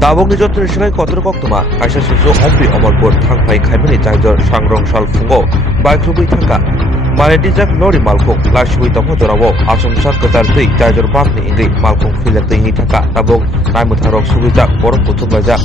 Tabung ni jotin shingai kotor koktoma kaisa susu hompi Amarpur thangpai khaimani chaijor sangrong sal fungo baikhrubui thangka mane dijak lori malkhung lashui tongho jorao asumsak ketar tui chaijor bakni ingri malkhung philek tui ni thangka tabung naimutharok subijak borok buthum bajak